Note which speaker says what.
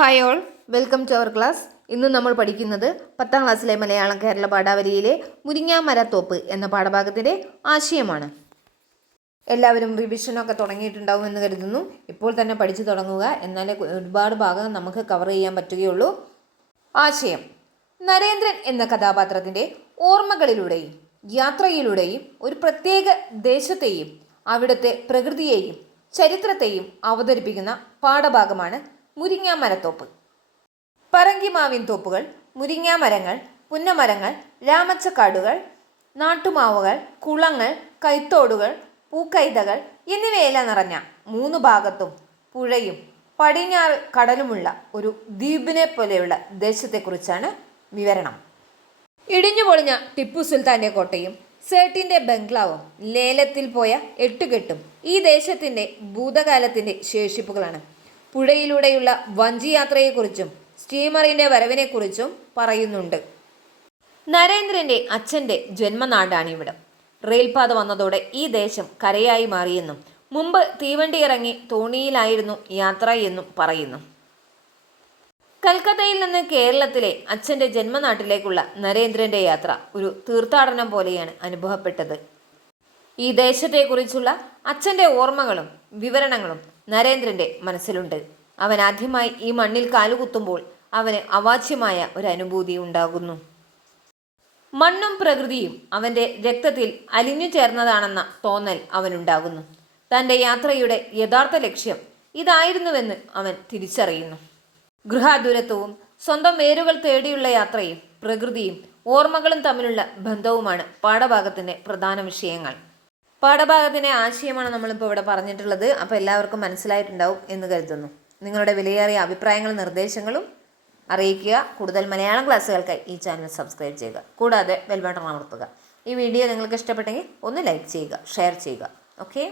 Speaker 1: Hi all welcome to our class ഇന്ന് നമ്മൾ പഠിക്കുന്നത് പത്താം ക്ലാസ്സിലെ മലയാളം കേരള പാഠാവലിയിലെ മുരിങ്ങാമരത്തോപ്പ് എന്ന പാഠഭാഗത്തിന്റെ ആശയമാണ്. എല്ലാവരും റിവിഷനൊക്കെ തുടങ്ങിയിട്ടുണ്ടാവും എന്ന് കരുതുന്നു. ഇപ്പോൾ തന്നെ പഠിച്ചു തുടങ്ങുക. എന്നാലേ ഒരുപാട് ഭാഗം നമുക്ക് കവർ ചെയ്യാൻ പറ്റുകയുള്ളൂ. ആശയം. നരേന്ദ്രൻ എന്ന കഥാപാത്രത്തിന്റെ ഓർമ്മകളിലൂടെയും യാത്രയിലൂടെയും ഒരു പ്രത്യേക ദേശത്തെയും അവിടുത്തെ പ്രകൃതിയെയും ചരിത്രത്തെയും അവതരിപ്പിക്കുന്ന പാഠഭാഗമാണ് മുരിങ്ങാമരത്തോപ്പ്. പറങ്കിമാവിൻ തോപ്പുകൾ മുരിങ്ങാമരങ്ങൾ പുന്നമരങ്ങൾ രാമച്ചക്കാടുകൾ നാട്ടുമാവുകൾ കുളങ്ങൾ കൈത്തോടുകൾ പൂക്കൈതകൾ എന്നിവയെല്ലാം നിറഞ്ഞ മൂന്ന് ഭാഗത്തും പുഴയും പടിഞ്ഞാറ് കടലുമുള്ള ഒരു ദ്വീപിനെ പോലെയുള്ള ദേശത്തെക്കുറിച്ചാണ് വിവരണം. ഇടിഞ്ഞു പൊളിഞ്ഞ ടിപ്പു സുൽത്താന്റെ കോട്ടയും സേട്ടിന്റെ ബംഗ്ലാവും ലേലത്തിൽ പോയ എട്ടുകെട്ടും ഈ ദേശത്തിന്റെ ഭൂതകാലത്തിന്റെ ശേഷിപ്പുകളാണ്. പുഴയിലൂടെയുള്ള വഞ്ചിയാത്രയെക്കുറിച്ചും സ്റ്റീമറിന്റെ വരവിനെക്കുറിച്ചും പറയുന്നുണ്ട്. നരേന്ദ്രന്റെ അച്ഛന്റെ ജന്മനാടാണ് ഇവിടം റെയിൽപാത വന്നതോടെ ഈ ദേശം കരയായി മാറിയെന്നും മുമ്പ് തീവണ്ടി ഇറങ്ങി തോണിയിലായിരുന്നു യാത്ര എന്നും പറയുന്നു. കൽക്കത്തയിൽ നിന്ന് കേരളത്തിലെ അച്ഛന്റെ ജന്മനാട്ടിലേക്കുള്ള നരേന്ദ്രന്റെ യാത്ര ഒരു തീർത്ഥാടനം പോലെയാണ് അനുഭവപ്പെട്ടത്. ഈ ദേശത്തെക്കുറിച്ചുള്ള അച്ഛന്റെ ഓർമ്മകളും വിവരണങ്ങളും നരേന്ദ്രന്റെ മനസ്സിലുണ്ട്. അവൻ ആദ്യമായി ഈ മണ്ണിൽ കാലുകുത്തുമ്പോൾ അവന് അവാച്യമായ ഒരു അനുഭൂതി ഉണ്ടാകുന്നു. മണ്ണും പ്രകൃതിയും അവന്റെ രക്തത്തിൽ അലിഞ്ഞു ചേർന്നതാണെന്ന തോന്നൽ അവനുണ്ടാകുന്നു. തന്റെ യാത്രയുടെ യഥാർത്ഥ ലക്ഷ്യം ഇതായിരുന്നുവെന്ന് അവൻ തിരിച്ചറിയുന്നു. ഗൃഹാതുരത്വവും സ്വന്തം വേരുകൾ തേടിയുള്ള യാത്രയും പ്രകൃതിയും ഓർമ്മകളും തമ്മിലുള്ള ബന്ധവുമാണ് പാഠഭാഗത്തിന്റെ പ്രധാന വിഷയങ്ങൾ. പാഠഭാഗത്തിന്റെ ആശയമാണ് നമ്മളിപ്പോൾ ഇവിടെ പറഞ്ഞിട്ടുള്ളത്. അപ്പോൾ എല്ലാവർക്കും മനസ്സിലായിട്ടുണ്ടാവും എന്ന് കരുതുന്നു. നിങ്ങളുടെ വിലയേറിയ അഭിപ്രായങ്ങളും നിർദ്ദേശങ്ങളും അറിയിക്കുക. കൂടുതൽ മലയാളം ക്ലാസ്സുകൾക്കായി ഈ ചാനൽ സബ്സ്ക്രൈബ് ചെയ്യുക. കൂടാതെ ബെൽബട്ടൺ അമർത്തുക. ഈ വീഡിയോ നിങ്ങൾക്ക് ഇഷ്ടപ്പെട്ടെങ്കിൽ ഒന്ന് ലൈക്ക് ചെയ്യുക ഷെയർ ചെയ്യുക. ഓക്കെ